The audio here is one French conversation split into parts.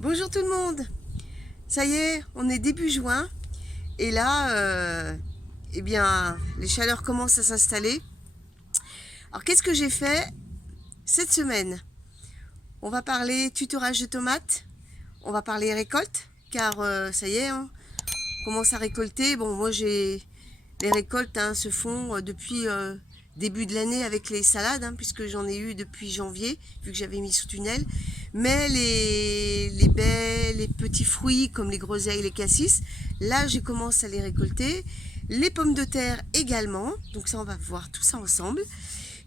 Bonjour tout le monde. Ça y est, on est début juin et là, eh bien, les chaleurs commencent à s'installer. Alors qu'est-ce que j'ai fait cette semaine? On va parler tutorage de tomates, on va parler récolte, car ça y est, hein, on commence à récolter. Bon, moi les récoltes se font depuis début de l'année avec les salades, puisque j'en ai eu depuis janvier, vu que j'avais mis sous tunnel. Mais les baies, les petits fruits comme les groseilles, les cassis, là je commence à les récolter. Les pommes de terre également, donc ça on va voir tout ça ensemble.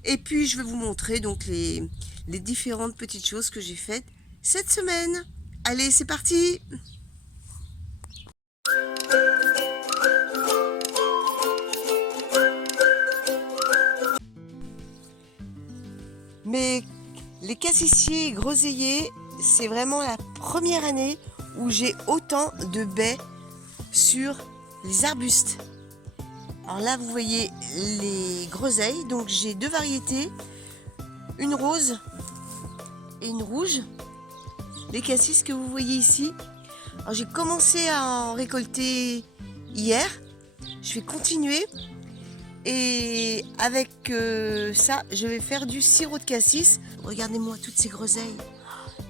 Et puis je vais vous montrer donc les différentes petites choses que j'ai faites cette semaine. Allez, c'est parti! Mais les cassissiers et groseilliers, c'est vraiment la première année où j'ai autant de baies sur les arbustes. Alors là, vous voyez les groseilles. Donc j'ai deux variétés, une rose et une rouge. Les cassis que vous voyez ici. Alors j'ai commencé à en récolter hier. Je vais continuer. Et avec ça, je vais faire du sirop de cassis. Regardez-moi toutes ces groseilles.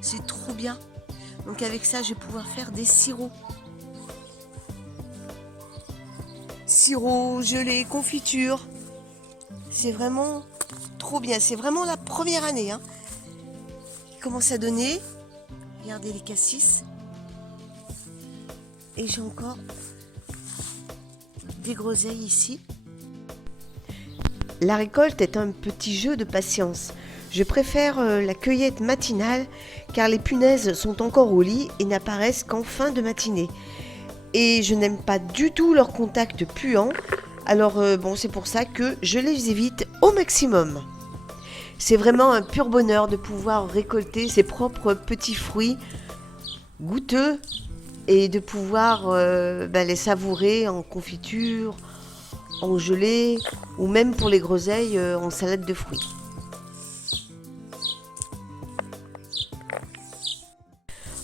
C'est trop bien. Donc avec ça, je vais pouvoir faire des sirops. Sirop, gelée, confiture. C'est vraiment trop bien. C'est vraiment la première année qui commence à donner. Regardez les cassis. Et j'ai encore des groseilles ici. La récolte est un petit jeu de patience. Je préfère la cueillette matinale car les punaises sont encore au lit et n'apparaissent qu'en fin de matinée. Et je n'aime pas du tout leur contact puant, alors bon, c'est pour ça que je les évite au maximum. C'est vraiment un pur bonheur de pouvoir récolter ses propres petits fruits goûteux et de pouvoir les savourer en confiture, en gelée ou même pour les groseilles en salade de fruits.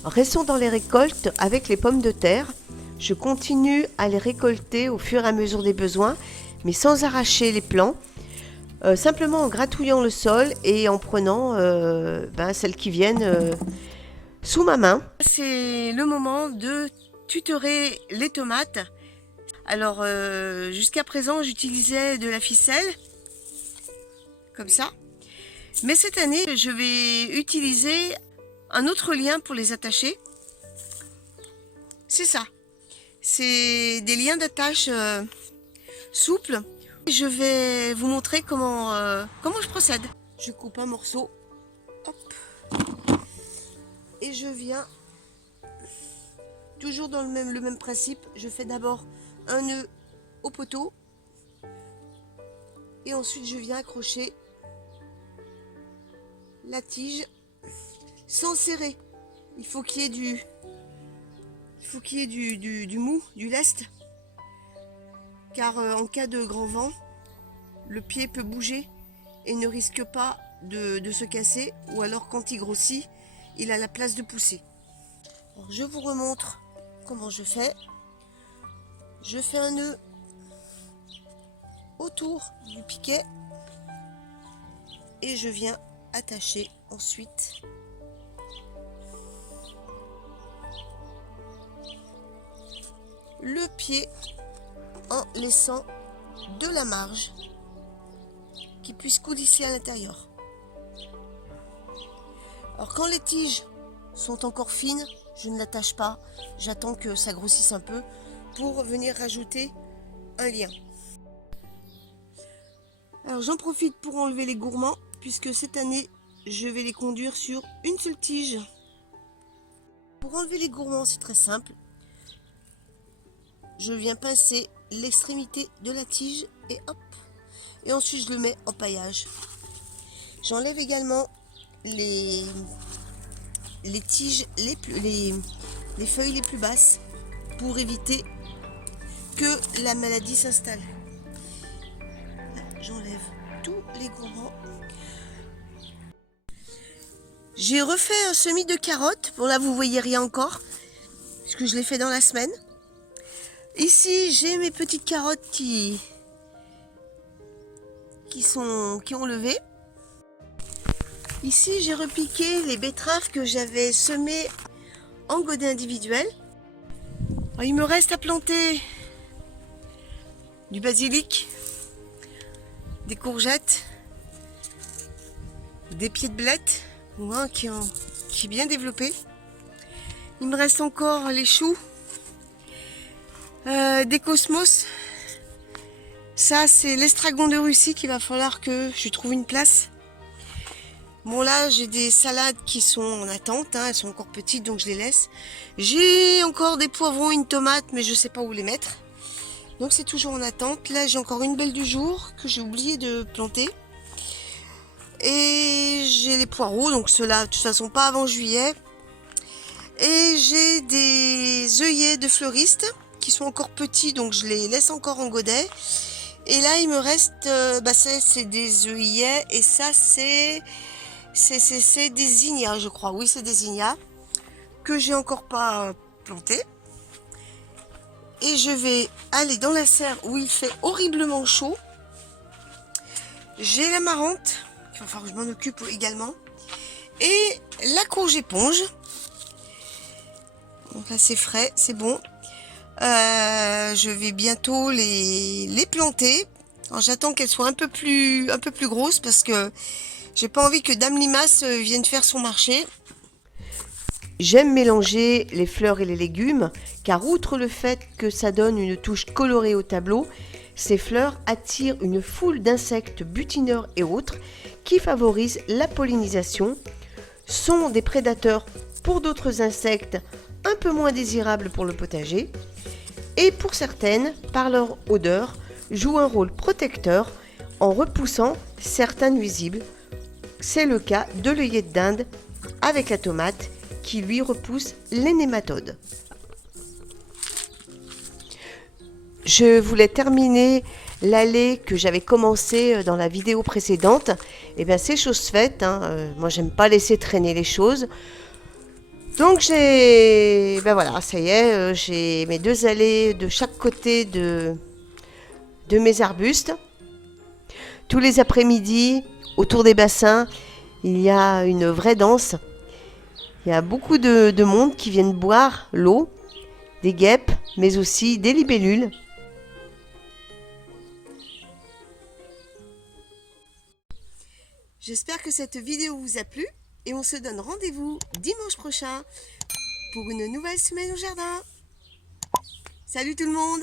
Restons dans les récoltes avec les pommes de terre. Je continue à les récolter au fur et à mesure des besoins, mais sans arracher les plants, simplement en gratouillant le sol et en prenant celles qui viennent sous ma main. C'est le moment de tutorer les tomates. Alors jusqu'à présent j'utilisais de la ficelle, comme ça. Mais cette année je vais utiliser un autre lien pour les attacher. C'est ça. C'est des liens d'attache souples. Je vais vous montrer comment je procède. Je coupe un morceau. Hop. Et je viens, toujours dans le même principe, je fais d'abord un nœud au poteau. Et ensuite je viens accrocher la tige sans serrer. Il faut qu'il y ait du mou, du lest. Car en cas de grand vent, le pied peut bouger et ne risque pas de se casser. Ou alors quand il grossit, il a la place de pousser. Alors, je vous remontre comment je fais. Je fais un nœud autour du piquet. Et je viens attacher ensuite le pied en laissant de la marge qui puisse coulisser à l'intérieur. Alors quand les tiges sont encore fines, je ne l'attache pas, j'attends que ça grossisse un peu pour venir rajouter un lien. Alors j'en profite pour enlever les gourmands puisque cette année je vais les conduire sur une seule tige. Pour enlever les gourmands, c'est très simple. Je viens pincer l'extrémité de la tige et hop. Et ensuite je le mets en paillage. J'enlève également les tiges, les feuilles les plus basses pour éviter que la maladie s'installe. J'enlève tous les gourmands. J'ai refait un semis de carottes. Bon là vous voyez rien encore, puisque je l'ai fait dans la semaine. Ici j'ai mes petites carottes qui ont levé. Ici j'ai repiqué les betteraves que j'avais semées en godet individuel. Alors, il me reste à planter du basilic, des courgettes, des pieds de blettes qui est bien développé. Il me reste encore les choux, des cosmos. Ça c'est l'estragon de Russie qu'il va falloir que je trouve une place. Bon là j'ai des salades qui sont en attente, elles sont encore petites donc je les laisse. J'ai encore des poivrons, une tomate mais je sais pas où les mettre. Donc c'est toujours en attente. Là j'ai encore une belle du jour que j'ai oublié de planter. Et j'ai les poireaux, donc ceux-là de toute façon pas avant juillet. Et j'ai des œillets de fleuriste qui sont encore petits donc je les laisse encore en godet. Et là il me reste, c'est des œillets et ça c'est des zinnias je crois. Oui c'est des zinnias que j'ai encore pas planté. Et je vais aller dans la serre où il fait horriblement chaud. J'ai la marante, il va falloir que je m'en occupe également. Et la courge éponge. Donc là c'est frais, c'est bon. Je vais bientôt les planter. Alors j'attends qu'elles soient un peu plus grosses parce que j'ai pas envie que Dame Limace vienne faire son marché. J'aime mélanger les fleurs et les légumes, car outre le fait que ça donne une touche colorée au tableau, ces fleurs attirent une foule d'insectes butineurs et autres qui favorisent la pollinisation, sont des prédateurs pour d'autres insectes un peu moins désirables pour le potager, et pour certaines, par leur odeur, jouent un rôle protecteur en repoussant certains nuisibles. C'est le cas de l'œillette d'Inde avec la tomate, qui lui repousse les nématodes. Je voulais terminer l'allée que j'avais commencé dans la vidéo précédente. Et bien c'est chose faite, moi j'aime pas laisser traîner les choses. Donc voilà, ça y est, j'ai mes 2 allées de chaque côté de mes arbustes. Tous les après-midi, autour des bassins, il y a une vraie danse. Il y a beaucoup de monde qui viennent boire l'eau, des guêpes, mais aussi des libellules. J'espère que cette vidéo vous a plu et on se donne rendez-vous dimanche prochain pour une nouvelle semaine au jardin. Salut tout le monde!